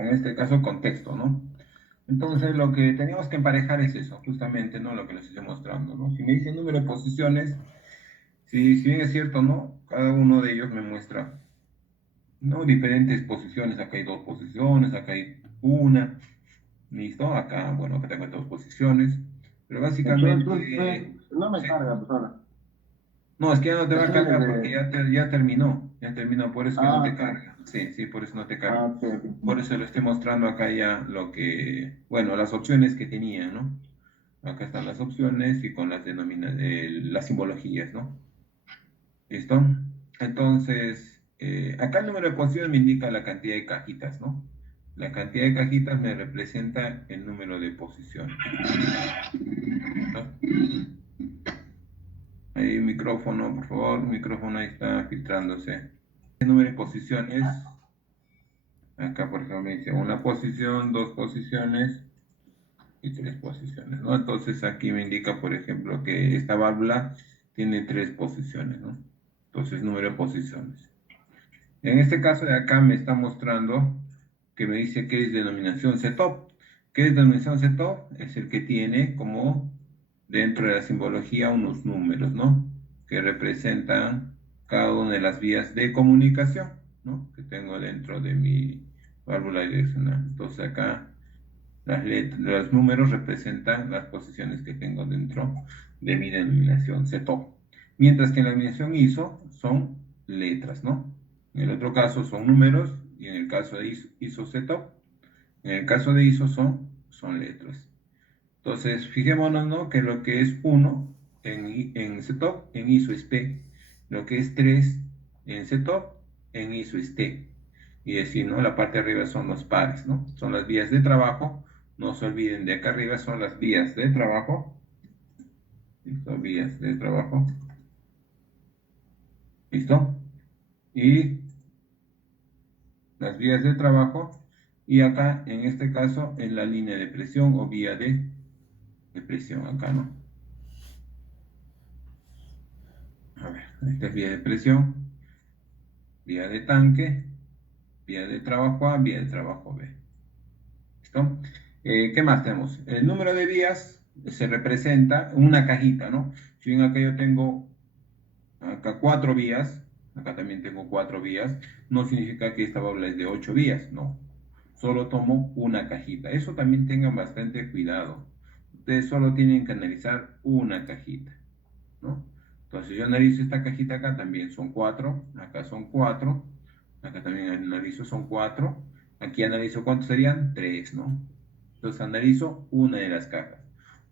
con este caso contexto, ¿no? Entonces lo que tenemos que emparejar es eso, justamente, ¿no? Lo que les estoy mostrando, ¿no? Si me dice número de posiciones, si bien es cierto, ¿no? Cada uno de ellos me muestra, ¿no? Diferentes posiciones, acá hay dos posiciones, acá hay una, ¿listo? Acá, bueno, acá tengo dos posiciones, pero básicamente, No me sí. carga, pues ahora. No, es que ya no te va a Decime cargar porque desde. ya terminó, por eso es que no Ah, te ok. carga. Sí, sí, por eso no te Ah, carga. ok, Por ok. eso le estoy mostrando acá ya lo que, bueno, las opciones que tenía, ¿no? Acá están las opciones y con las simbologías, ¿no? ¿Listo? Entonces, acá el número de posiciones me indica la cantidad de cajitas, ¿no? La cantidad de cajitas me representa el número de posiciones, ¿no? Ahí micrófono, por favor, micrófono ahí está filtrándose. El número de posiciones, acá por ejemplo me dice una posición, dos posiciones y tres posiciones, ¿no? Entonces aquí me indica, por ejemplo, que esta válvula tiene tres posiciones, ¿no? Entonces, número de posiciones. En este caso de acá me está mostrando que me dice que es denominación CETOP. ¿Qué es denominación CETOP? Es el que tiene como dentro de la simbología unos números, ¿no? Que representan cada una de las vías de comunicación, ¿no? Que tengo dentro de mi válvula direccional. Entonces acá los números representan las posiciones que tengo dentro de mi denominación CETOP. Mientras que en la denominación ISO son letras, ¿no? En el otro caso son números y en el caso de ISO CETOP, en el caso de ISO son letras. Entonces, fijémonos, ¿no? Que lo que es 1 en CETOP, en ISO es P. Lo que es 3 en CETOP, en ISO es T. Y decir, ¿no? La parte de arriba son los pares, ¿no? Son las vías de trabajo. No se olviden de acá arriba son las vías de trabajo. ¿Listo? Vías de trabajo. ¿Listo? Y las vías de trabajo. Y acá, en este caso, en la línea de presión o vía de presión. Acá, ¿no? A ver, esta es vía de presión, vía de tanque, vía de trabajo A, vía de trabajo B. ¿Listo? ¿Qué más tenemos? El número de vías se representa en una cajita, ¿no? Si bien acá yo tengo acá cuatro vías, acá también tengo cuatro vías, no significa que esta válvula es de 8 vías, no. Solo tomo una cajita. Eso también tengan bastante cuidado. Ustedes solo tienen que analizar una cajita, ¿no? Entonces yo analizo esta cajita acá, también son cuatro, acá son cuatro, acá también analizo son cuatro, aquí analizo cuántos serían, tres, ¿no? Entonces analizo una de las cajas.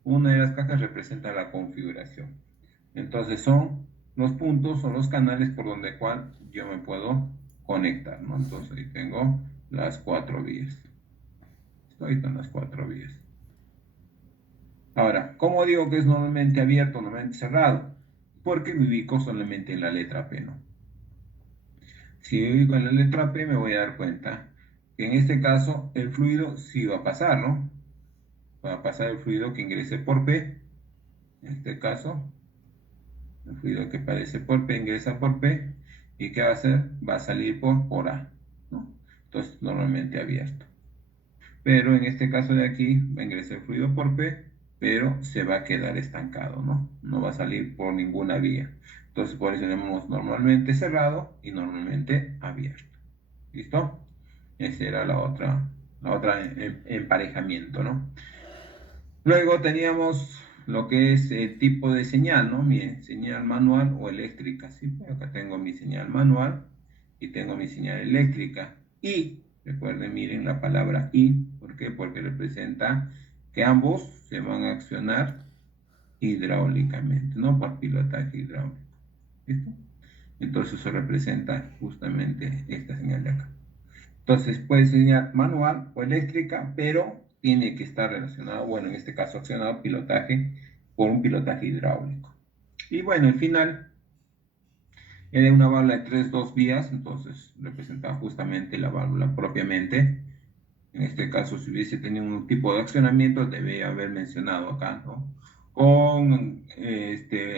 Una de las cajas representa la configuración. Entonces son los puntos o los canales por donde cual yo me puedo conectar, ¿no? Entonces ahí tengo las cuatro vías. Ahí están las cuatro vías. Ahora, ¿cómo digo que es normalmente abierto, normalmente cerrado? Porque me ubico solamente en la letra P, ¿no? Si me ubico en la letra P, me voy a dar cuenta que en este caso el fluido sí va a pasar, ¿no? Va a pasar el fluido que ingrese por P, en este caso, el fluido que aparece por P ingresa por P, ¿y qué va a hacer? Va a salir por A, ¿no? Entonces, normalmente abierto. Pero en este caso de aquí va a ingresar el fluido por P, pero se va a quedar estancado, ¿no? No va a salir por ninguna vía. Entonces por eso tenemos normalmente cerrado y normalmente abierto. ¿Listo? Esa era la otra emparejamiento, ¿no? Luego teníamos lo que es el tipo de señal, ¿no? Mi señal manual o eléctrica, ¿sí? Acá tengo mi señal manual y tengo mi señal eléctrica. Y, recuerden, miren la palabra y, ¿por qué? Porque representa que ambos se van a accionar hidráulicamente, ¿no? Por pilotaje hidráulico. ¿Listo? Entonces eso representa justamente esta señal de acá. Entonces puede ser manual o eléctrica, pero tiene que estar relacionado, bueno, en este caso accionado pilotaje por un pilotaje hidráulico. Y bueno, el final era una válvula de 3-2 vías, entonces representaba justamente la válvula propiamente. En este caso, si hubiese tenido un tipo de accionamiento, debe haber mencionado acá, ¿no? Con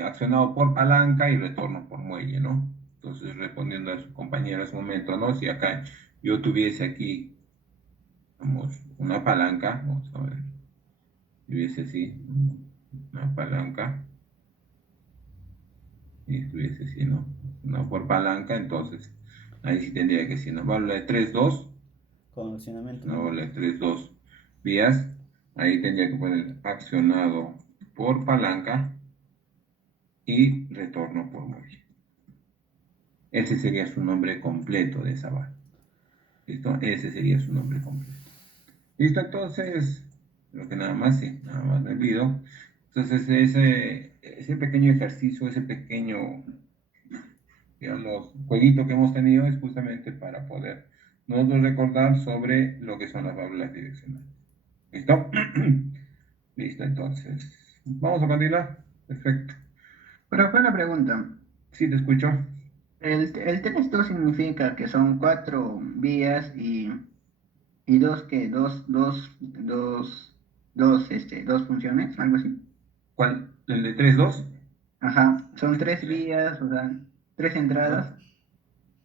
accionado por palanca y retorno por muelle, ¿no? Entonces, respondiendo a su compañero en su momento, ¿no? Si acá yo tuviese aquí Vamos, una palanca, vamos a ver, si hubiese así, una palanca, y estuviese así, ¿no? No por palanca, entonces ahí sí tendría que ser una válvula de 3-2, Con accionamiento, una ¿no? válvula de 3-2 vías, ahí tendría que poner accionado por palanca y retorno por muelle. Ese sería su nombre completo de esa válvula. ¿Listo? Ese sería su nombre completo. ¿Listo? Entonces, lo que nada más, sí, nada más me olvido. Entonces, ese pequeño ejercicio, ese pequeño, digamos, jueguito que hemos tenido es justamente para poder nosotros recordar sobre lo que son las válvulas direccionales. ¿Listo? Listo, entonces. Vamos a continuar. Perfecto. Pero fue una pregunta. Sí, te escucho. El texto significa que son cuatro vías y dos que dos funciones, algo así. ¿Cuál? ¿El de 3-2? Ajá, son tres vías, o sea, tres Ajá. entradas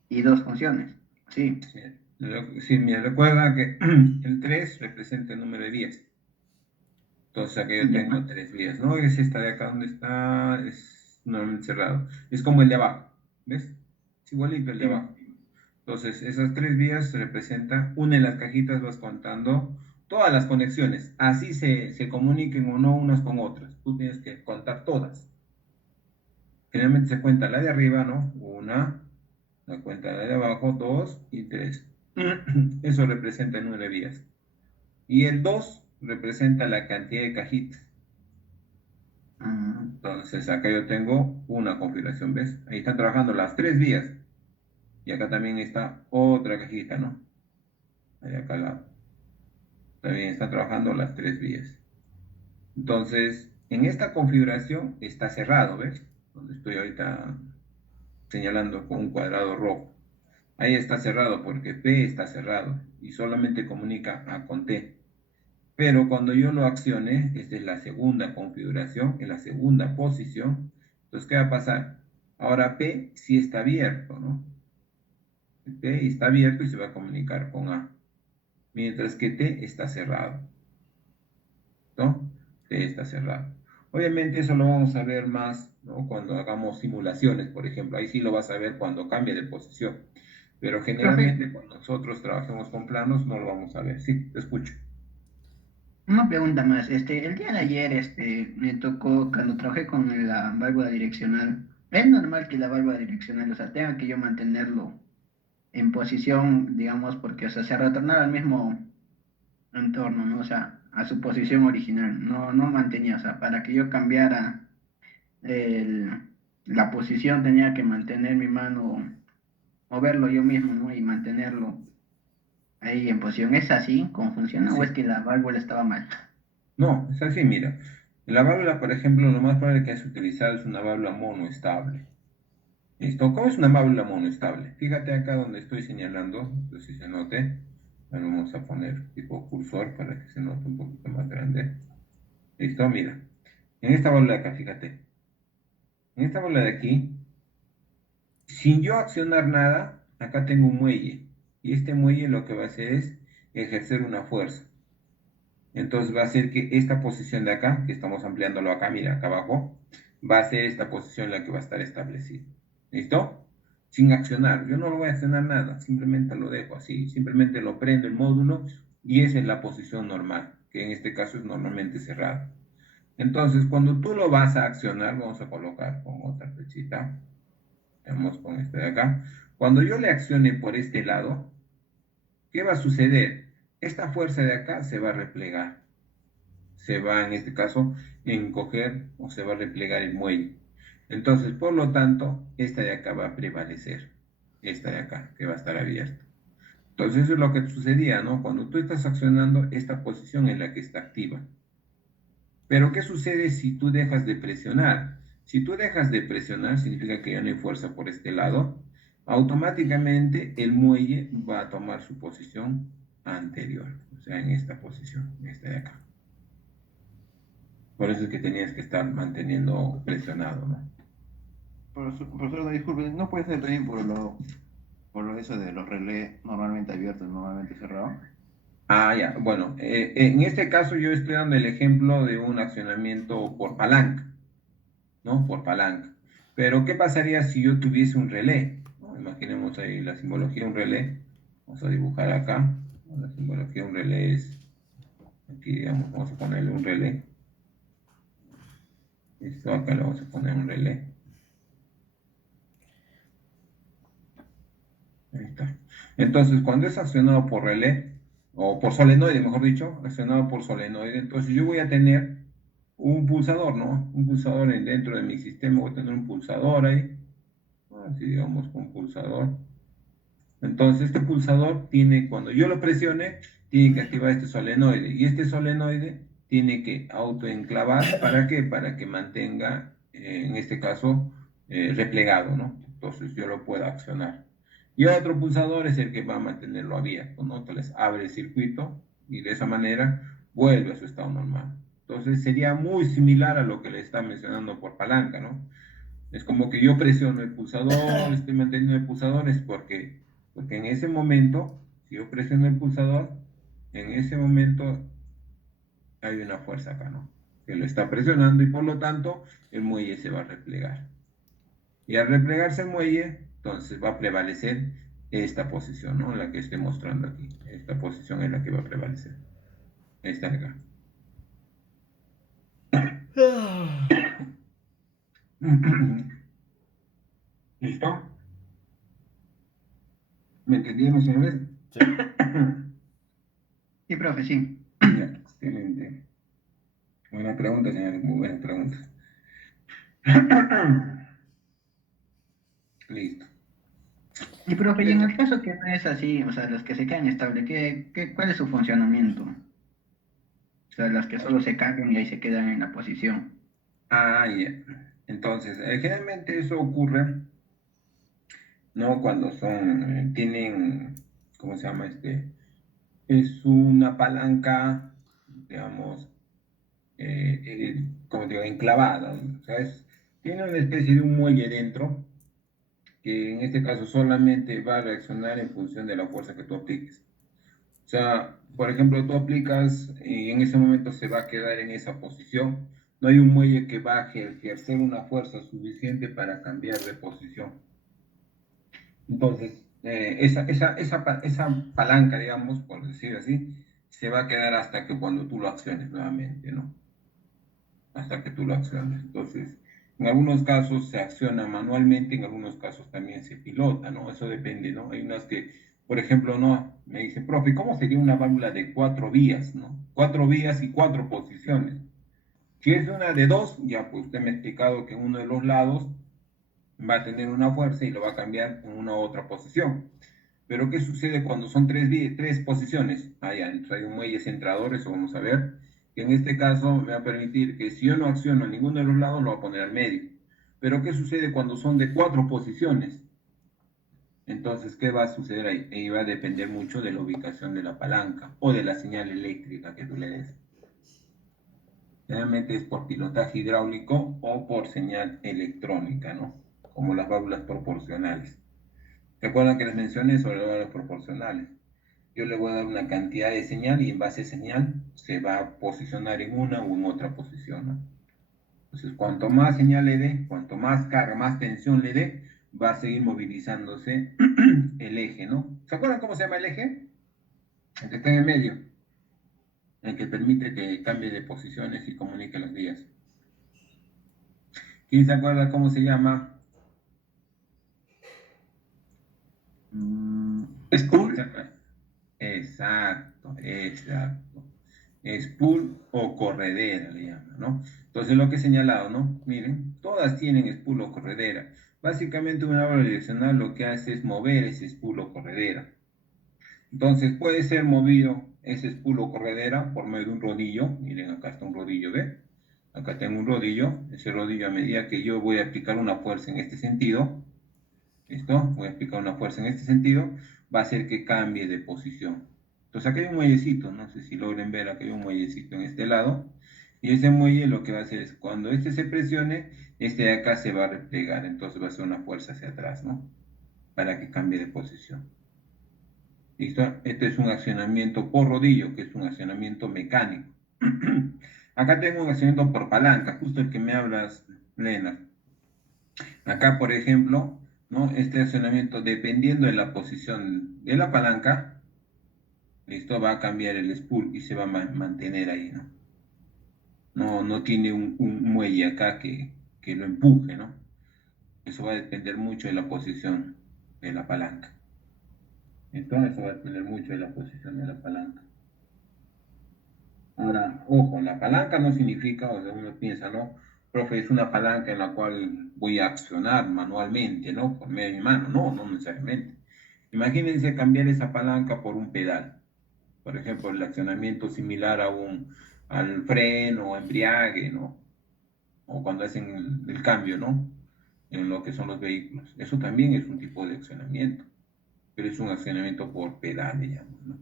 y dos funciones. Sí. Sí, sí, me recuerda que el 3 representa el número de vías. Entonces acá yo Ya. tengo 3 vías, ¿no? Es esta de acá donde está, es normalmente cerrado. Es como el de abajo, ¿ves? Es igualito el de Sí. abajo. Entonces, esas 3 vías representan, una en las cajitas vas contando todas las conexiones, así se comuniquen o no unas con otras. Tú tienes que contar todas. Generalmente se cuenta la de arriba, ¿no? Una, la cuenta la de abajo, dos y tres. Eso representa el número de vías. Y el 2 representa la cantidad de cajitas. Mm, Entonces acá yo tengo una configuración, ¿ves? Ahí están trabajando las 3 vías. Y acá también está otra cajita, ¿no? Ahí acá al lado. También están trabajando las 3 vías. Entonces, en esta configuración está cerrado, ¿ves? Donde estoy ahorita señalando con un cuadrado rojo. Ahí está cerrado porque P está cerrado y solamente comunica A con T. Pero cuando yo lo accione, esta es la segunda configuración, en la segunda posición. Entonces, ¿qué va a pasar? Ahora P sí está abierto, ¿no? P está abierto y se va a comunicar con A, mientras que T está cerrado, ¿no? T está cerrado. Obviamente eso lo vamos a ver más, ¿no? Cuando hagamos simulaciones, por ejemplo. Ahí sí lo vas a ver cuando cambie de posición. Pero Profe, generalmente cuando nosotros trabajemos con planos no lo vamos a ver. Sí, te escucho. una pregunta más. El día de ayer, me tocó cuando trabajé con la válvula direccional. ¿Es normal que la válvula direccional, o sea, tenga que yo mantenerlo en posición, digamos, porque, o sea, se retornaba al mismo entorno, ¿no? O sea, a su posición original. No mantenía, o sea, para que yo cambiara el- la posición tenía que mantener mi mano, moverlo yo mismo, ¿no? Y mantenerlo ahí en posición. ¿Es así como funciona o es Sí. que la válvula estaba mal? No, es así, mira. La válvula, por ejemplo, lo más probable que has utilizado es una válvula monoestable. ¿Listo? ¿Cómo es una válvula monoestable? Fíjate acá donde estoy señalando, no sé si se note. Ahora vamos a poner tipo cursor para que se note un poquito más grande. ¿Listo? Mira. En esta válvula de acá, fíjate. En esta válvula de aquí, sin yo accionar nada, acá tengo un muelle. Y este muelle lo que va a hacer es ejercer una fuerza. Entonces va a ser que esta posición de acá, que estamos ampliándolo acá, mira, acá abajo, va a ser esta posición la que va a estar establecida. ¿Listo? Sin accionar. Yo no lo voy a accionar nada, simplemente lo dejo así, simplemente lo prendo el módulo y esa es la posición normal, que en este caso es normalmente cerrado. Entonces, cuando tú lo vas a accionar, vamos a colocar con otra flechita, vamos con este de acá. Cuando yo le accione por este lado, ¿qué va a suceder? Esta fuerza de acá se va a replegar, se va en este caso encoger o se va a replegar el muelle. Entonces, por lo tanto, esta de acá va a prevalecer, esta de acá, que va a estar abierta. Entonces, eso es lo que sucedía, ¿no? Cuando tú estás accionando, esta posición es la que está activa. Pero, ¿qué sucede si tú dejas de presionar? Si tú dejas de presionar, significa que ya no hay fuerza por este lado, automáticamente el muelle va a tomar su posición anterior, o sea, en esta posición, en esta de acá. Por eso es que tenías que estar manteniendo presionado, ¿no? Profesor, no, disculpe, ¿no puede ser también por lo eso de los relés normalmente abiertos y normalmente cerrados? Ah, ya. Bueno, en este caso yo estoy dando el ejemplo de un accionamiento por palanca, ¿no? Por palanca. Pero, ¿qué pasaría si yo tuviese un relé? ¿No? Imaginemos ahí la simbología de un relé. Vamos a dibujar acá. La simbología de un relé es, aquí digamos, vamos a ponerle un relé. Esto acá le vamos a poner un relé. Ahí está. Entonces, cuando es accionado por relé, o por solenoide, mejor dicho, accionado por solenoide, entonces yo voy a tener un pulsador, ¿no? Un pulsador dentro de mi sistema, voy a tener un pulsador ahí, así digamos, un pulsador. Entonces, este pulsador tiene, cuando yo lo presione, tiene que activar este solenoide, y este solenoide tiene que autoenclavar, ¿para qué? Para que mantenga, en este caso, replegado, ¿no? Entonces yo lo puedo accionar. Y otro pulsador es el que va a mantenerlo abierto, ¿no? Entonces abre el circuito y de esa manera vuelve a su estado normal. Entonces sería muy similar a lo que le está mencionando por palanca, ¿no? Es como que yo presiono el pulsador, estoy manteniendo el pulsador, es porque en ese momento, si yo presiono el pulsador, en ese momento hay una fuerza acá, ¿no? Que lo está presionando y por lo tanto el muelle se va a replegar. Y al replegarse el muelle, entonces va a prevalecer esta posición, ¿no? La que estoy mostrando aquí. Esta posición es la que va a prevalecer. Esta de acá. ¿Listo? ¿Me entendieron, señores? Sí. Sí, profe, sí. Ya, excelente. Buena pregunta, señores, muy buena pregunta. Listo. Y profe, y en Esto. el caso que no es así, o sea, las que se quedan estables, ¿cuál es su funcionamiento? O sea, las que solo se cargan y ahí se quedan en la posición. Ah, ya. Entonces, generalmente eso ocurre, ¿no? Cuando tienen, ¿cómo se llama este? Es una palanca, digamos, como digo, enclavada, ¿no? O sea, tiene una especie de un muelle dentro, que en este caso solamente va a reaccionar en función de la fuerza que tú apliques. O sea, por ejemplo, tú aplicas y en ese momento se va a quedar en esa posición. No hay un muelle que va a ejercer una fuerza suficiente para cambiar de posición. Entonces, esa palanca, digamos, por decir así, se va a quedar hasta que cuando tú lo acciones nuevamente, ¿no? Hasta que tú lo acciones. Entonces, en algunos casos se acciona manualmente, en algunos casos también se pilota, ¿no? Eso depende, ¿no? Hay unas que, por ejemplo, no, me dicen, profe, ¿cómo sería una válvula de 4 vías, ¿no? 4 vías y 4 posiciones. Si es una de dos, ya pues usted me ha explicado que en uno de los lados va a tener una fuerza y lo va a cambiar en una u otra posición. Pero ¿qué sucede cuando son tres posiciones? Ah, ya, hay un muelle centrador, eso vamos a ver. Que en este caso me va a permitir que si yo no acciono a ninguno de los lados, lo va a poner al medio. Pero ¿qué sucede cuando son de 4 posiciones? Entonces, ¿qué va a suceder ahí? Ahí va a depender mucho de la ubicación de la palanca o de la señal eléctrica que tú le des. Generalmente es por pilotaje hidráulico o por señal electrónica, ¿no? Como las válvulas proporcionales. ¿Recuerdan que les mencioné sobre las válvulas proporcionales? Yo le voy a dar una cantidad de señal y en base a señal se va a posicionar en una o en otra posición, ¿no? Entonces, cuanto más señal le dé, cuanto más carga, más tensión le dé, va a seguir movilizándose el eje, ¿no? ¿Se acuerdan cómo se llama el eje? El que está en el medio, el que permite que cambie de posiciones y comunique los días. ¿Quién se acuerda cómo se llama? Spool. Exacto, exacto. Spool o corredera le llaman, ¿no? Entonces lo que he señalado, ¿no? Miren, todas tienen spool o corredera. Básicamente una válvula direccional lo que hace es mover ese spool o corredera. Entonces puede ser movido ese spool o corredera por medio de un rodillo. Miren, acá está un rodillo, ¿ve? Acá tengo un rodillo. Ese rodillo, a medida que yo voy a aplicar una fuerza en este sentido, ¿listo? Voy a aplicar una fuerza en este sentido, va a hacer que cambie de posición. Entonces aquí hay un muellecito, no sé si logren ver, aquí hay un muellecito en este lado, y ese muelle lo que va a hacer es, cuando este se presione, este de acá se va a replegar, entonces va a ser una fuerza hacia atrás, ¿no? Para que cambie de posición. ¿Listo? Este es un accionamiento por rodillo, que es un accionamiento mecánico. Acá tengo un accionamiento por palanca, justo el que me hablas, Lena. Acá, por ejemplo, ¿no? Este accionamiento, dependiendo de la posición de la palanca, ¿listo? Va a cambiar el spool y se va a mantener ahí, ¿no? No tiene un muelle acá que lo empuje, ¿no? Eso va a depender mucho de la posición de la palanca. Entonces, eso va a depender mucho de la posición de la palanca. Ahora, ojo, la palanca no significa, o sea, uno piensa, ¿no? Profe, es una palanca en la cual voy a accionar manualmente, ¿no? Por medio de mi mano. No, no necesariamente. Imagínense cambiar esa palanca por un pedal. Por ejemplo, el accionamiento similar al freno o embriague, ¿no? O cuando hacen el cambio, ¿no? En lo que son los vehículos. Eso también es un tipo de accionamiento, pero es un accionamiento por pedal, digamos, ¿no?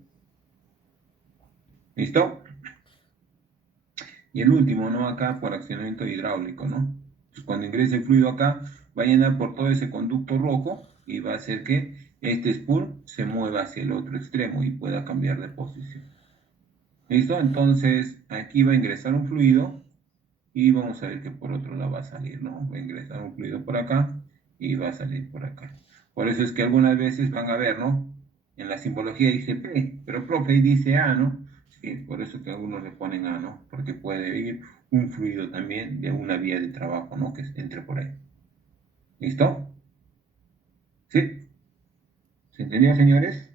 ¿Listo? Y el último, ¿no? Acá por accionamiento hidráulico, ¿no? Pues cuando ingrese el fluido acá, va a llenar por todo ese conducto rojo y va a hacer que este spool se mueva hacia el otro extremo y pueda cambiar de posición. ¿Listo? Entonces, aquí va a ingresar un fluido y vamos a ver que por otro lado va a salir, ¿no? Va a ingresar un fluido por acá y va a salir por acá. Por eso es que algunas veces van a ver, ¿no? En la simbología dice P, pero profe dice A, ¿no? Sí, por eso que algunos le ponen A, ¿no? Porque puede ir un fluido también de una vía de trabajo, ¿no? Que entre por ahí. ¿Listo? ¿Sí? ¿Se entendió, señores?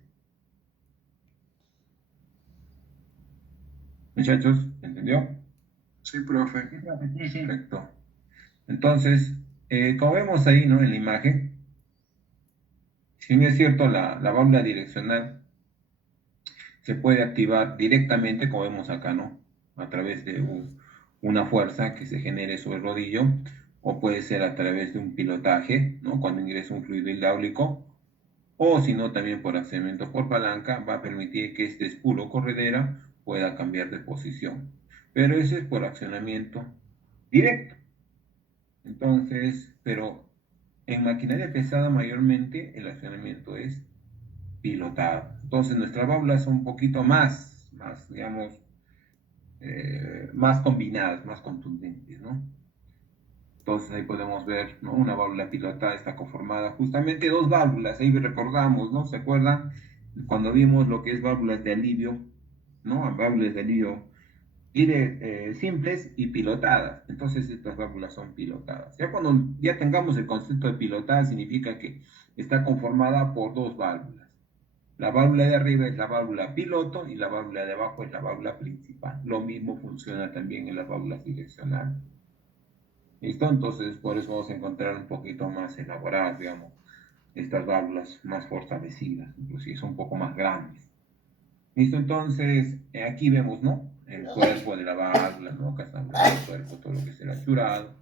Muchachos, ¿se entendió? Sí, profe. Sí, sí. Perfecto. Entonces, como vemos ahí, ¿no? En la imagen, si bien es cierto, la válvula direccional se puede activar directamente, como vemos acá, ¿no? A través de una fuerza que se genere sobre el rodillo, o puede ser a través de un pilotaje, ¿no? Cuando ingresa un fluido hidráulico, o si no, también por accionamiento por palanca, va a permitir que este spool o corredera pueda cambiar de posición. Pero ese es por accionamiento directo. Entonces, pero en maquinaria pesada mayormente el accionamiento es pilotado. Entonces nuestras válvulas son un poquito más digamos, más combinadas, más contundentes, ¿no? Entonces ahí podemos ver, ¿no? Una válvula pilotada está conformada justamente de dos válvulas, ahí recordamos, ¿no? ¿Se acuerdan? Cuando vimos lo que es válvulas de alivio, ¿no? Válvulas de alivio simples y pilotadas. Entonces estas válvulas son pilotadas. Ya cuando ya tengamos el concepto de pilotada significa que está conformada por dos válvulas. La válvula de arriba es la válvula piloto y la válvula de abajo es la válvula principal. Lo mismo funciona también en las válvulas direccionales. ¿Listo? Entonces por eso vamos a encontrar un poquito más elaboradas, digamos, estas válvulas más fortalecidas, inclusive son un poco más grandes. ¿Listo? Entonces, aquí vemos, ¿no? El cuerpo de la válvula, ¿no? Acá está el cuerpo, todo lo que será churado.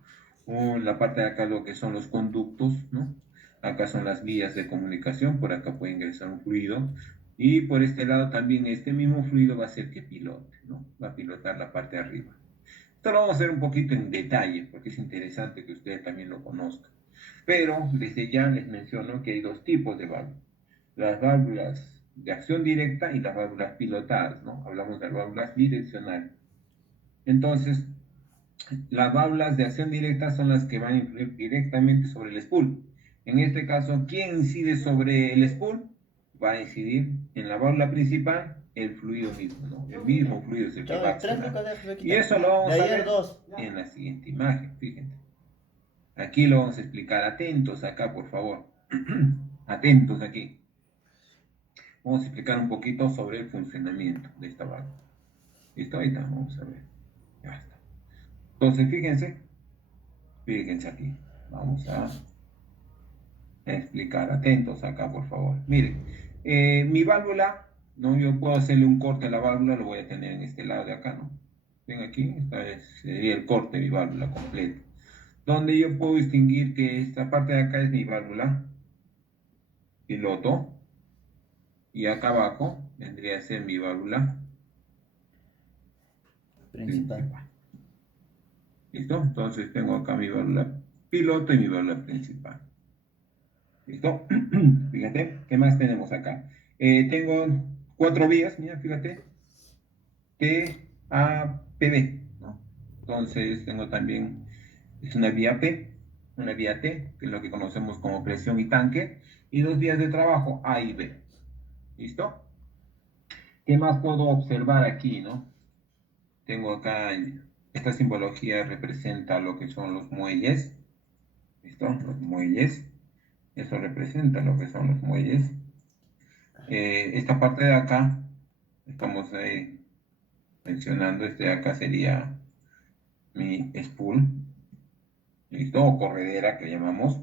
La parte de acá lo que son los conductos, ¿no? Acá son las vías de comunicación, por acá puede ingresar un fluido. Y por este lado también este mismo fluido va a hacer que pilote, ¿no? Va a pilotar la parte de arriba. Esto lo vamos a hacer un poquito en detalle, porque es interesante que ustedes también lo conozcan. Pero desde ya les menciono que hay dos tipos de válvulas. Las válvulas de acción directa y las válvulas pilotadas, ¿no? Hablamos de válvulas direccionales. Entonces, las válvulas de acción directa son las que van a influir directamente sobre el spool. En este caso, ¿quién incide sobre el spool? Va a incidir en la válvula principal el fluido mismo, ¿no? El mismo fluido es el que va a accionar. Y eso lo vamos a ver en la siguiente imagen, fíjense. Aquí lo vamos a explicar. Atentos acá, por favor. Atentos aquí. Vamos a explicar un poquito sobre el funcionamiento de esta válvula. ¿Listo? Ahí está, vamos a ver. Ya está. Entonces, fíjense aquí. Vamos a explicar. Atentos acá, por favor. Miren, mi válvula, ¿no? Yo puedo hacerle un corte a la válvula, lo voy a tener en este lado de acá, ¿no? Ven aquí, sería el corte de mi válvula completa. Donde yo puedo distinguir que esta parte de acá es mi válvula piloto. Y acá abajo vendría a ser mi válvula principal. ¿Listo? Entonces tengo acá mi válvula piloto y mi válvula principal. ¿Listo? Fíjate, ¿qué más tenemos acá? Tengo 4 vías, mira, fíjate, T, A, P, B, ¿no? Entonces tengo también, es una vía P, una vía T, que es lo que conocemos como presión y tanque, y 2 vías de trabajo, A y B. ¿Listo? ¿Qué más puedo observar aquí, no? Tengo acá, esta simbología representa lo que son los muelles, ¿listo? Los muelles, eso representa lo que son los muelles. Esta parte de acá, estamos mencionando, este de acá sería mi spool, ¿listo? O corredera que llamamos.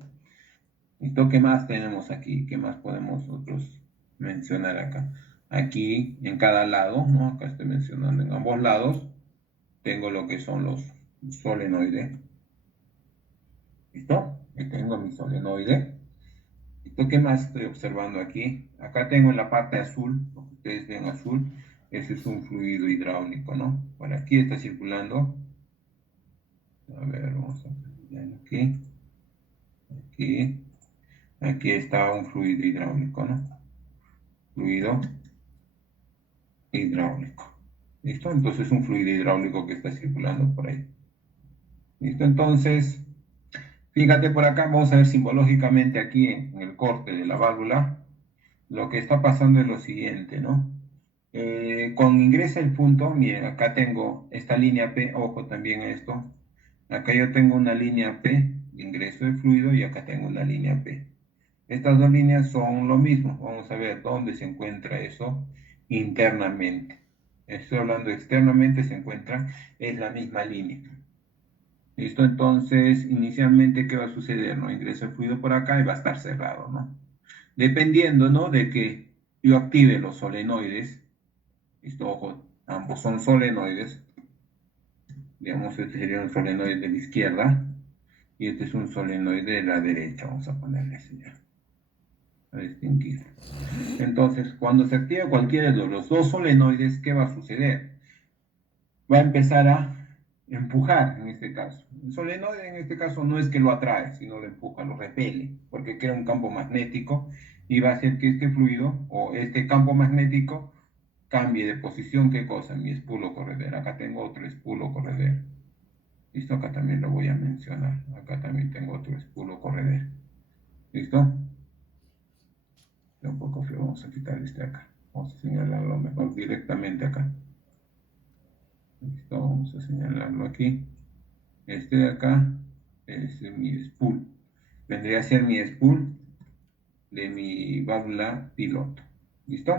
¿Listo? ¿Qué más tenemos aquí? ¿Qué más podemos nosotros mencionar acá? Aquí, en cada lado, ¿no? Acá estoy mencionando en ambos lados, tengo lo que son los solenoides. ¿Listo? Aquí tengo mi solenoide. ¿Listo? ¿Qué más estoy observando aquí? Acá tengo en la parte azul, lo que ustedes ven azul, ese es un fluido hidráulico, ¿no? Por aquí está circulando. A ver, vamos a ver aquí. Aquí. Aquí está un fluido hidráulico, ¿no? Fluido hidráulico. ¿Listo? Entonces un fluido hidráulico que está circulando por ahí. ¿Listo? Entonces, fíjate por acá, vamos a ver simbológicamente aquí en el corte de la válvula, lo que está pasando es lo siguiente, ¿no? Cuando ingresa el punto, miren, acá tengo esta línea P, ojo también a esto, acá yo tengo una línea P de ingreso de fluido y acá tengo una línea P. Estas dos líneas son lo mismo, vamos a ver dónde se encuentra eso internamente. Estoy hablando externamente, se encuentra, es la misma línea. ¿Listo? Entonces, inicialmente, ¿qué va a suceder? ¿No? Ingresa el fluido por acá y va a estar cerrado, ¿no? Dependiendo, ¿no? De que yo active los solenoides. ¿Listo? Ojo, ambos son solenoides. Digamos, este sería un solenoide de la izquierda y este es un solenoide de la derecha. Vamos a ponerle así ya. A distinguir. Entonces, cuando se activa cualquiera de los dos solenoides, ¿qué va a suceder? Va a empezar a empujar en este caso. El solenoide en este caso no es que lo atrae, sino lo empuja, lo repele, porque crea un campo magnético y va a hacer que este fluido o este campo magnético cambie de posición. ¿Qué cosa? Mi espulo correder. Acá tengo otro espulo correder. ¿Listo? Acá también lo voy a mencionar. Acá también tengo otro espulo correder. ¿Listo? Un poco frío. Vamos a quitar este acá. Vamos a señalarlo mejor directamente acá. Listo, vamos a señalarlo aquí. Este de acá es mi spool. Vendría a ser mi spool de mi válvula piloto. ¿Listo?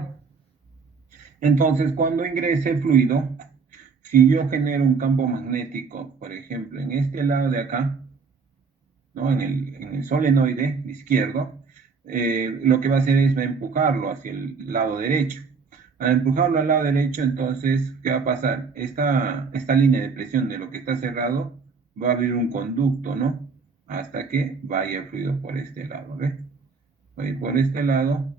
Entonces, cuando ingrese el fluido, si yo genero un campo magnético, por ejemplo, en este lado de acá, ¿no? En el solenoide izquierdo, lo que va a hacer es va a empujarlo hacia el lado derecho. Al empujarlo al lado derecho, entonces, ¿qué va a pasar? Esta línea de presión de lo que está cerrado va a abrir un conducto, ¿no? Hasta que vaya el fluido por este lado, ¿ve? Va a ir por este lado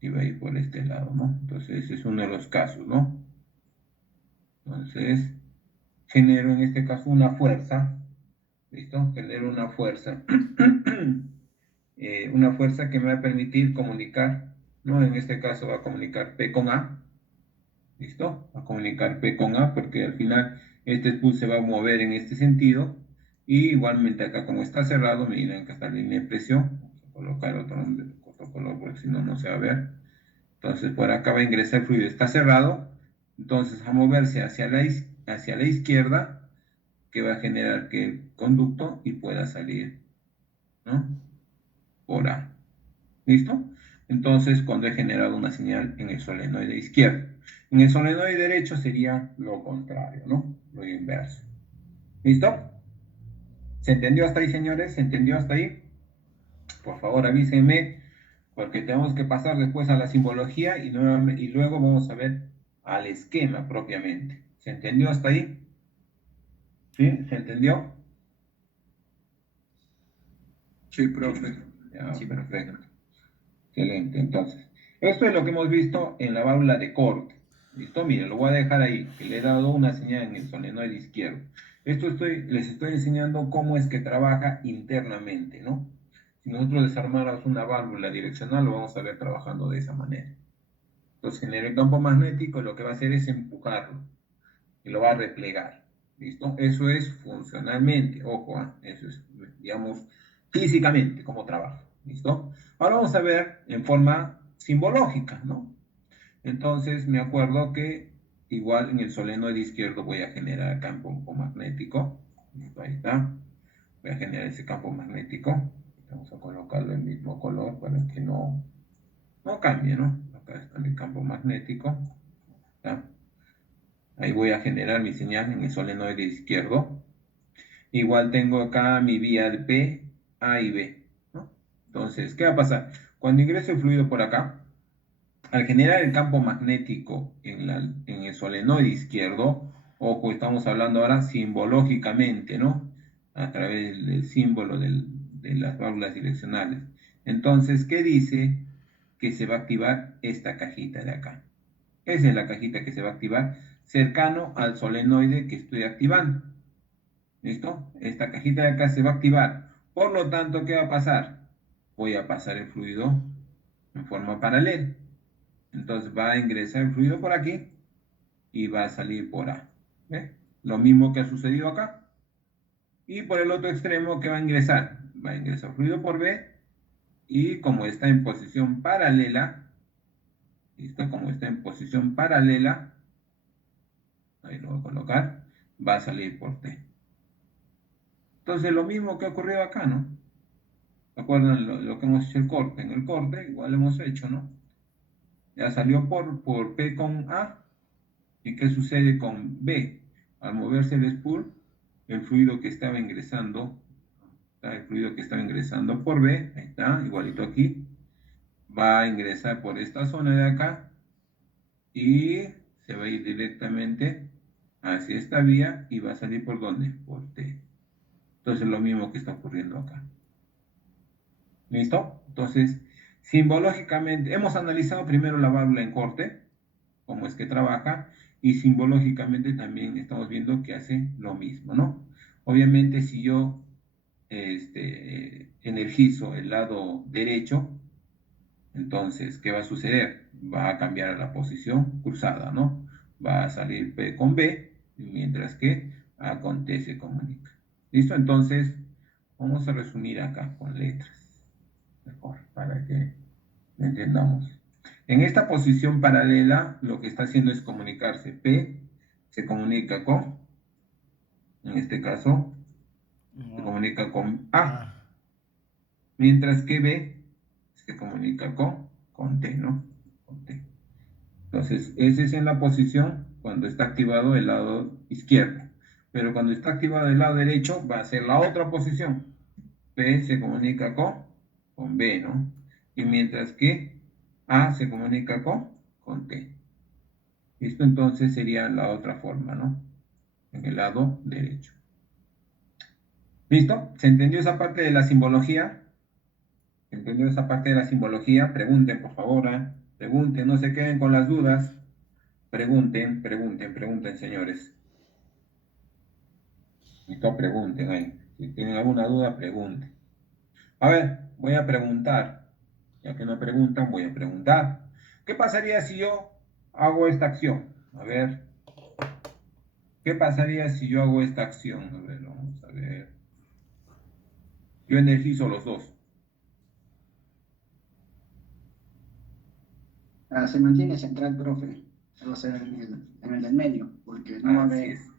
y va a ir por este lado, ¿no? Entonces, ese es uno de los casos, ¿no? Entonces, genero en este caso una fuerza, ¿listo? Genero una fuerza que me va a permitir comunicar, ¿no? En este caso va a comunicar P con A, ¿listo? Va a comunicar P con A porque al final este spool se va a mover en este sentido y igualmente acá como está cerrado, miren que está la línea de presión, vamos a colocar otro color porque si no, no se va a ver. Entonces por acá va a ingresar el fluido, está cerrado, entonces va a moverse hacia la izquierda que va a generar que el conducto y pueda salir, ¿no? Por A. ¿Listo? Entonces, cuando he generado una señal en el solenoide izquierdo. En el solenoide derecho sería lo contrario, ¿no? Lo inverso. ¿Listo? ¿Se entendió hasta ahí, señores? ¿Se entendió hasta ahí? Por favor, avísenme, porque tenemos que pasar después a la simbología y luego vamos a ver al esquema propiamente. ¿Se entendió hasta ahí? ¿Sí? ¿Se entendió? Sí, profe. Ya, sí, perfecto. Excelente, entonces. Esto es lo que hemos visto en la válvula de corte. ¿Listo? Miren, lo voy a dejar ahí, que le he dado una señal en el solenoide izquierdo. Les estoy enseñando cómo es que trabaja internamente, ¿no? Si nosotros desarmáramos una válvula direccional, lo vamos a ver trabajando de esa manera. Entonces, genera el campo magnético, lo que va a hacer es empujarlo y lo va a replegar. ¿Listo? Eso es funcionalmente, ojo, eso es, digamos, físicamente, cómo trabaja. ¿Listo? Ahora vamos a ver en forma simbológica, ¿no? Entonces, me acuerdo que igual en el solenoide izquierdo voy a generar campo magnético. ¿Listo? Ahí está. Voy a generar ese campo magnético. Vamos a colocarlo en el mismo color para que no cambie, ¿no? Acá está mi campo magnético. ¿Está? Ahí voy a generar mi señal en el solenoide izquierdo. Igual tengo acá mi vía de P, A y B, ¿no? Entonces, ¿qué va a pasar? Cuando ingrese el fluido por acá, al generar el campo magnético en el solenoide izquierdo, ojo, estamos hablando ahora simbológicamente, ¿no? A través del símbolo de las válvulas direccionales. Entonces, ¿qué dice? Que se va a activar esta cajita de acá. Esa es la cajita que se va a activar cercano al solenoide que estoy activando. ¿Listo? Esta cajita de acá se va a activar. Por lo tanto, ¿qué va a pasar? Voy a pasar el fluido en forma paralela. Entonces va a ingresar el fluido por aquí y va a salir por A. ¿Ve? Lo mismo que ha sucedido acá. Y por el otro extremo, ¿qué va a ingresar? Va a ingresar fluido por B y como está en posición paralela, ¿listo? Como está en posición paralela, ahí lo voy a colocar, va a salir por T. Entonces lo mismo que ha ocurrido acá, ¿no? ¿Se acuerdan lo que hemos hecho el corte? En el corte igual hemos hecho, ¿no? Ya salió por P con A. ¿Y qué sucede con B? Al moverse el spool, el fluido que estaba ingresando, el fluido que estaba ingresando por B, ahí está, igualito aquí, va a ingresar por esta zona de acá y se va a ir directamente hacia esta vía y va a salir por ¿dónde? Por T. Entonces lo mismo que está ocurriendo acá. ¿Listo? Entonces, simbológicamente, hemos analizado primero la válvula en corte, cómo es que trabaja, y simbológicamente también estamos viendo que hace lo mismo, ¿no? Obviamente, si yo energizo el lado derecho, entonces, ¿qué va a suceder? Va a cambiar la posición cruzada, ¿no? Va a salir P con B, mientras que A con T se comunica. ¿Listo? Entonces, vamos a resumir acá con letras, mejor, para que entendamos. En esta posición paralela, lo que está haciendo es comunicarse. P se comunica con, en este caso, se comunica con A, mientras que B se comunica con T, ¿no? Con T. Entonces, ese es en la posición cuando está activado el lado izquierdo. Pero cuando está activado el lado derecho, va a ser la otra posición. P se comunica con B, ¿no? Y mientras que A se comunica con T. Esto entonces sería la otra forma, ¿no? En el lado derecho. ¿Listo? ¿Se entendió esa parte de la simbología? ¿Se entendió esa parte de la simbología? Pregunten, por favor, ¿eh? Pregunten, no se queden con las dudas. Pregunten, pregunten, pregunten, señores. ¿Listo? Pregunten ahí. Si tienen alguna duda, pregunten. A ver, voy a preguntar. Ya que no preguntan, voy a preguntar. ¿Qué pasaría si yo hago esta acción? A ver, ¿qué pasaría si yo hago esta acción? A ver, vamos a ver. Yo energizo los dos. Se mantiene central, profe. O sea, en el del medio, porque no va a Así haber. es.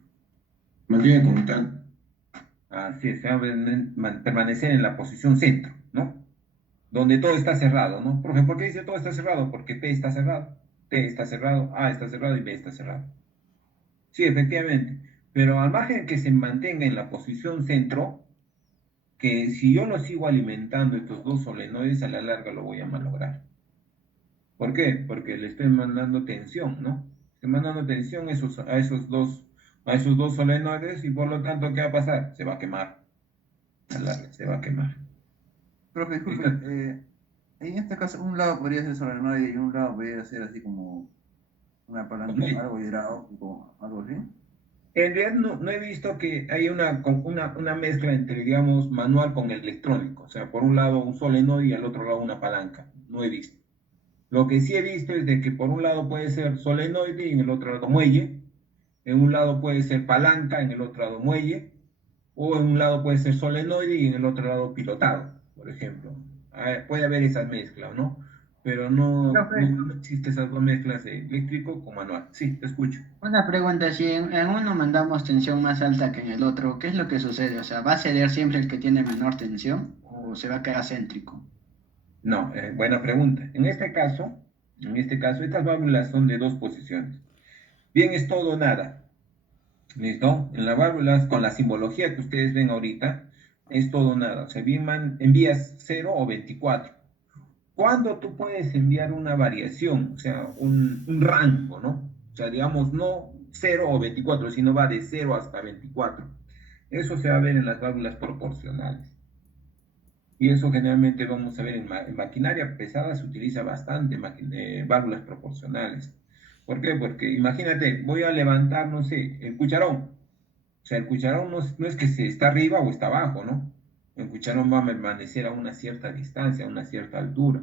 Mantiene como tal. Así es. Se va a permanecer en la posición centro, ¿no? Donde todo está cerrado, ¿no? Profe, ¿por qué dice todo está cerrado? Porque P está cerrado, T está cerrado, A está cerrado y B está cerrado. Sí, efectivamente. Pero al margen que se mantenga en la posición centro, que si yo lo sigo alimentando estos dos solenoides, a la larga lo voy a malograr. ¿Por qué? Porque le estoy mandando tensión, ¿no? Estoy mandando tensión a esos dos solenoides y por lo tanto, ¿qué va a pasar? Se va a quemar. A la larga se va a quemar. Profe, ¿Listo? disculpe, en este caso un lado podría ser solenoide y un lado podría ser así como una palanca, Con ello. algo hidráulico, algo así. En realidad no he visto que haya una mezcla entre, digamos, manual con electrónico. O sea, por un lado un solenoide y al otro lado una palanca. No he visto. Lo que sí he visto es de que por un lado puede ser solenoide y en el otro lado muelle. En un lado puede ser palanca, en el otro lado muelle. O en un lado puede ser solenoide y en el otro lado pilotado, por ejemplo. Puede haber esas mezclas, ¿no? Pero Profe, no existe esas dos mezclas de eléctrico con manual. Sí, te escucho. una pregunta, si en uno mandamos tensión más alta que en el otro, ¿qué es lo que sucede? O sea, ¿va a ceder siempre el que tiene menor tensión o se va a quedar céntrico? No, buena pregunta. En este caso, estas válvulas son de dos posiciones. Bien es todo o nada. ¿Listo? En las válvulas, con la simbología que ustedes ven ahorita, es todo o nada. O sea, bien envías 0 o 24. ¿Cuándo tú puedes enviar una variación? O sea, un rango, ¿no? O sea, digamos, no 0 o 24, sino va de 0 hasta 24. Eso se va a ver en las válvulas proporcionales. Y eso generalmente vamos a ver en maquinaria pesada, se utiliza bastante válvulas proporcionales. ¿Por qué? Porque imagínate, voy a levantar, no sé, el cucharón. O sea, el cucharón no es que se está arriba o está abajo, ¿no? El cucharón va a permanecer a una cierta distancia, a una cierta altura.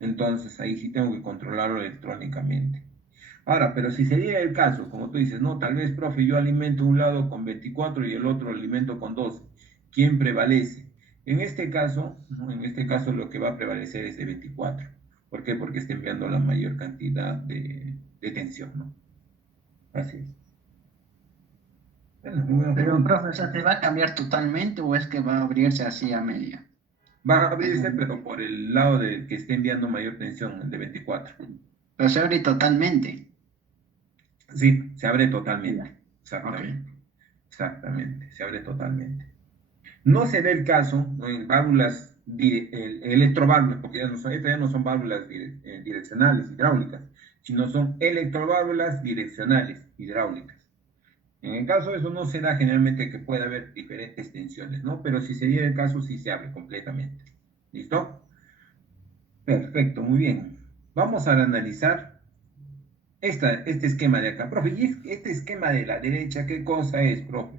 Entonces ahí sí tengo que controlarlo electrónicamente. Ahora, pero si sería el caso, como tú dices, no, tal vez, profe, yo alimento un lado con 24 y el otro alimento con 12. ¿Quién prevalece? En este caso, ¿no? En este caso lo que va a prevalecer es de 24. ¿Por qué? Porque está enviando la mayor cantidad de tensión, ¿no? Así es. Bueno, muy buena Pero, pregunta. profe, o sea, ¿te va a cambiar totalmente o es que va a abrirse así a media? Va a abrirse, pero por el lado de que esté enviando mayor tensión, el de 24. Pero se abre totalmente. Sí, se abre totalmente. Ya. Ok. Exactamente. Exactamente, se abre totalmente. No se da el caso, ¿no? En válvulas, electroválvulas, porque estas ya no son válvulas direccionales hidráulicas, sino son electroválvulas direccionales hidráulicas. En el caso de eso no se da generalmente que pueda haber diferentes tensiones, ¿no? Pero si se diera el caso, sí se abre completamente. ¿Listo? Perfecto, muy bien. Vamos a analizar este esquema de acá. Profe, ¿y este esquema de la derecha qué cosa es, profe?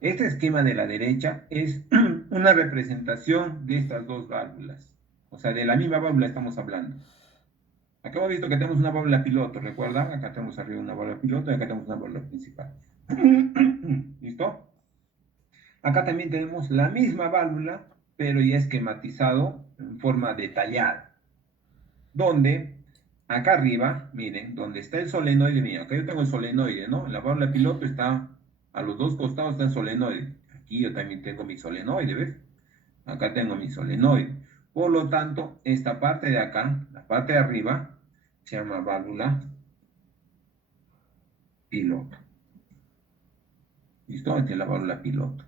Este esquema de la derecha es una representación de estas dos válvulas. O sea, de la misma válvula estamos hablando. Acá hemos visto que tenemos una válvula piloto, ¿recuerdan? Acá tenemos arriba una válvula piloto y acá tenemos una válvula principal. ¿Listo? Acá también tenemos la misma válvula, pero ya esquematizado en forma detallada. Donde, acá arriba, miren, donde está el solenoide, miren, acá yo tengo el solenoide, ¿no? En la válvula piloto está, a los dos costados está el solenoide. Aquí yo también tengo mi solenoide, ¿ves? Acá tengo mi solenoide. Por lo tanto, esta parte de acá, la parte de arriba, se llama válvula piloto. ¿Listo? Esta es la válvula piloto.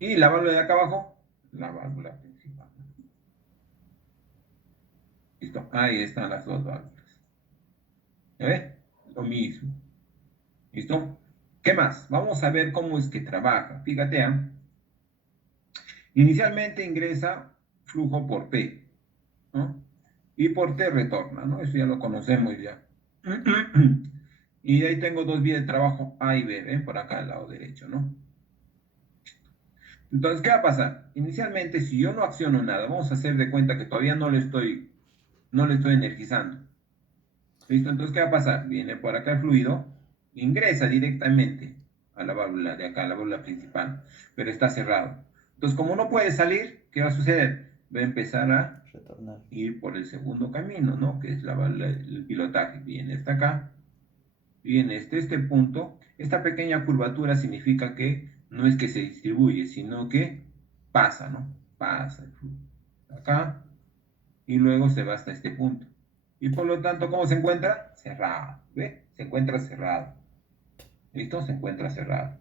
Y la válvula de acá abajo, la válvula principal. ¿Listo? Ahí están las dos válvulas. ¿Ya ves? Lo mismo. ¿Listo? ¿Qué más? Vamos a ver cómo es que trabaja. Fíjate, ¿eh? Inicialmente ingresa flujo por P, ¿no? Y por T retorna, ¿no? Eso ya lo conocemos ya. Y ahí tengo dos vías de trabajo A y B, ¿ven? Por acá al lado derecho, ¿no? Entonces, ¿qué va a pasar? Inicialmente, si yo no acciono nada, vamos a hacer de cuenta que todavía no le estoy energizando. ¿Listo? Entonces, ¿qué va a pasar? Viene por acá el fluido, ingresa directamente a la válvula de acá, a la válvula principal, pero está cerrado. Entonces, como no puede salir, ¿qué va a suceder? Va a empezar a Retornar. ir por el segundo camino, ¿no? Que es la válvula, el pilotaje. Viene hasta acá, viene este punto. Esta pequeña curvatura significa que no es que se distribuye, sino que pasa, ¿no? Pasa el flujo. Acá, y luego se va hasta este punto. Y por lo tanto, ¿cómo se encuentra? Cerrado. ¿Ve? Se encuentra cerrado. ¿Listo? Se encuentra cerrado.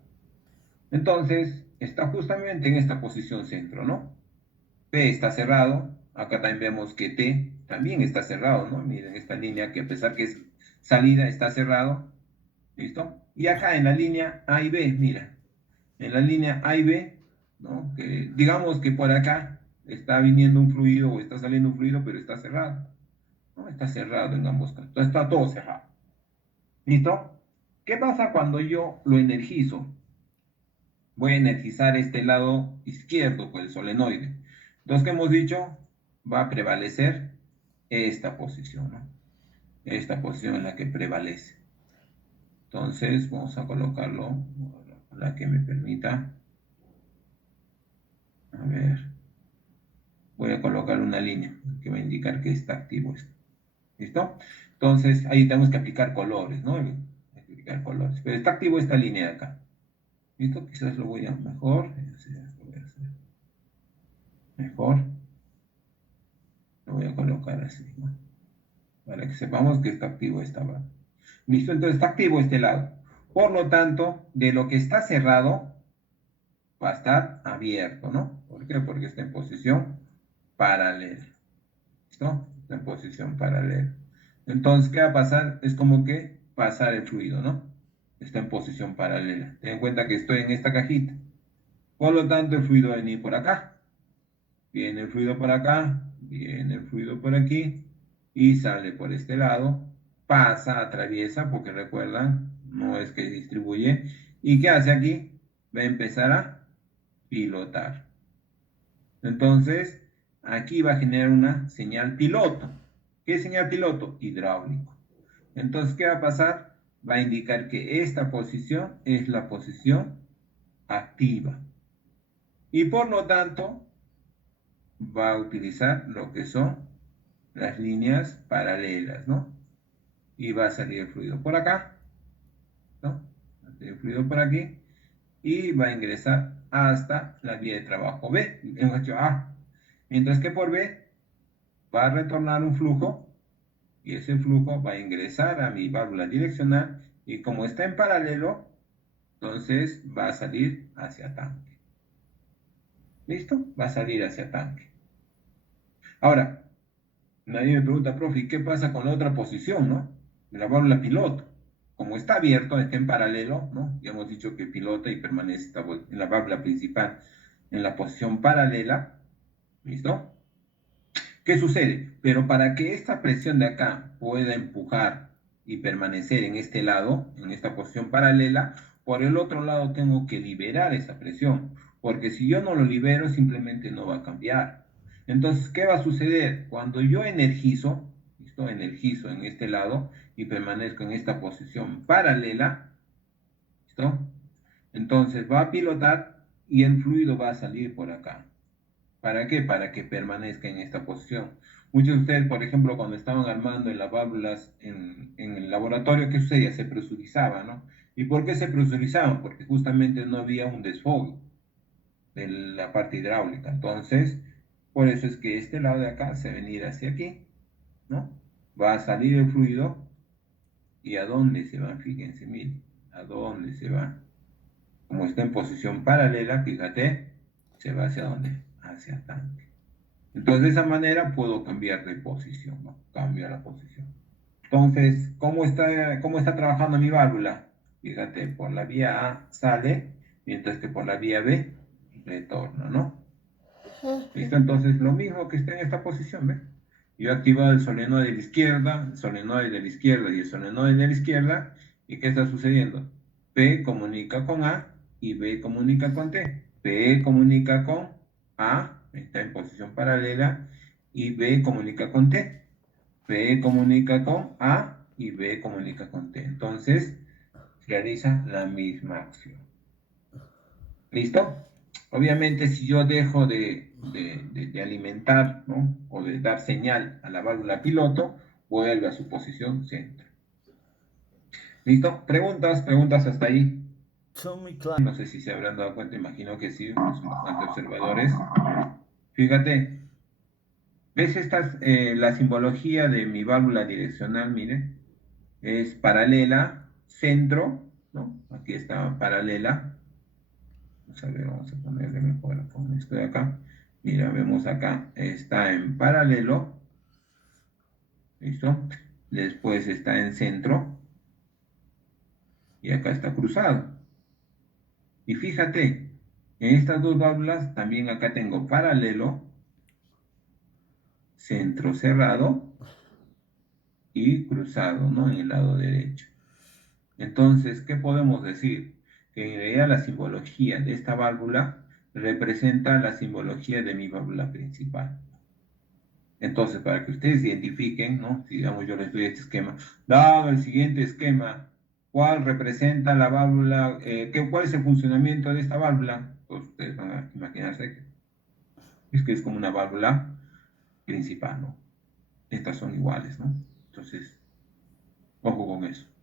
Entonces, está justamente en esta posición centro, ¿no? P está cerrado. Acá también vemos que T también está cerrado, ¿no? Miren esta línea que a pesar que es salida, está cerrado. ¿Listo? Y acá en la línea A y B, mira. En la línea A y B, ¿no? Que digamos que por acá está viniendo un fluido o está saliendo un fluido, pero está cerrado. ¿No? Está cerrado en ambos casos. Está todo cerrado. ¿Listo? ¿Qué ¿Qué pasa cuando yo lo energizo? Voy a energizar este lado izquierdo con el solenoide. Entonces, ¿qué hemos dicho? Va a prevalecer esta posición, ¿no? Esta posición en la que prevalece. Entonces, vamos a colocarlo la que me permita. A ver, voy a colocar una línea que va a indicar que está activo esto. ¿Listo? Entonces, ahí tenemos que aplicar colores, ¿no? Aplicar colores. Pero está activo esta línea de acá. ¿Listo? Quizás lo voy a mejor. Lo voy a hacer mejor. Lo voy a colocar así, ¿no? Para que sepamos que está activo esta barra. ¿Listo? Entonces está activo este lado. Por lo tanto, de lo que está cerrado, va a estar abierto, ¿no? ¿Por qué? Porque está en posición paralela. ¿Listo? Está en posición paralela. Entonces, ¿qué va a pasar? Es como que pasar el fluido, ¿no? Está en posición paralela. Ten en cuenta que estoy en esta cajita. Por lo tanto, el fluido va a venir por acá. Viene el fluido por acá, viene el fluido por aquí y sale por este lado. Pasa, atraviesa, porque recuerdan, no es que distribuye. ¿Y qué hace aquí? Va a empezar a pilotar. Entonces, aquí va a generar una señal piloto. ¿Qué es señal piloto? Hidráulico. Entonces, ¿qué va a pasar? Va a indicar que esta posición es la posición activa. Y por lo tanto, va a utilizar lo que son las líneas paralelas, ¿no? Y va a salir el fluido por acá, ¿no? Va a salir el fluido por aquí y va a ingresar hasta la vía de trabajo B, hemos hecho A. Mientras que por B va a retornar un flujo y ese flujo va a ingresar a mi válvula direccional y como está en paralelo, entonces va a salir hacia tanque. ¿Listo? Va a salir hacia tanque. Ahora, nadie me pregunta, profe, ¿qué pasa con la otra posición, no? De la válvula piloto. Como está abierto, está en paralelo, ¿no? Ya hemos dicho que pilota y permanece en la válvula principal en la posición paralela. ¿Listo? ¿Qué sucede? Pero para que esta presión de acá pueda empujar y permanecer en este lado, en esta posición paralela, por el otro lado tengo que liberar esa presión, porque si yo no lo libero simplemente no va a cambiar. Entonces, ¿qué va a suceder? Cuando yo energizo, ¿listo? Energizo en este lado y permanezco en esta posición paralela, ¿listo? Entonces va a pilotar y el fluido va a salir por acá. ¿Para qué? Para que permanezca en esta posición. Muchos de ustedes, por ejemplo, cuando estaban armando en las válvulas en el laboratorio, ¿qué sucedía? Se presurizaba, ¿no? ¿Y por qué se presurizaban? Porque justamente no había un desfogue de la parte hidráulica. Entonces, por eso es que este lado de acá se va a venir hacia aquí, ¿no? Va a salir el fluido y ¿a dónde se va? Fíjense, miren, ¿a dónde se va? Como está en posición paralela, fíjate, se va hacia dónde? Hacia tanque. Entonces, de esa manera puedo cambiar de posición, ¿no? Cambia la posición. Entonces, cómo está trabajando mi válvula? Fíjate, por la vía A sale, mientras que por la vía B retorna, ¿no? ¿Listo? Entonces, lo mismo que está en esta posición, ¿ves? Yo he activado el solenoide de la izquierda, el solenoide de la izquierda y el solenoide de la izquierda. ¿Y qué está sucediendo? P comunica con A y B comunica con T. P comunica con A, está en posición paralela, y B comunica con T. P comunica con A y B comunica con T. Entonces, realiza la misma acción. ¿Listo? Obviamente, si yo dejo de alimentar, ¿no? O de dar señal a la válvula piloto, vuelve a su posición centro. ¿Listo? Preguntas hasta ahí. Son muy claros. No sé si se habrán dado cuenta, imagino que sí, son bastante observadores. Fíjate, ¿ves la simbología de mi válvula direccional? Mire, es paralela, centro, ¿no? Aquí está paralela. Vamos a ver, vamos a ponerle mejor con esto de acá. Mira, vemos acá, está en paralelo. ¿Listo? Después está en centro. Y acá está cruzado. Y fíjate, en estas dos válvulas también acá tengo paralelo, centro cerrado y cruzado, ¿no? En el lado derecho. Entonces, ¿qué podemos decir? Que en realidad la simbología de esta válvula representa la simbología de mi válvula principal. Entonces, para que ustedes identifiquen, ¿no? Si digamos yo les doy este esquema, dado el siguiente esquema, ¿cuál representa la válvula? ¿Cuál es el funcionamiento de esta válvula? Pues ustedes van a imaginarse que es como una válvula principal, ¿no? Estas son iguales, ¿no? Entonces, ojo con eso.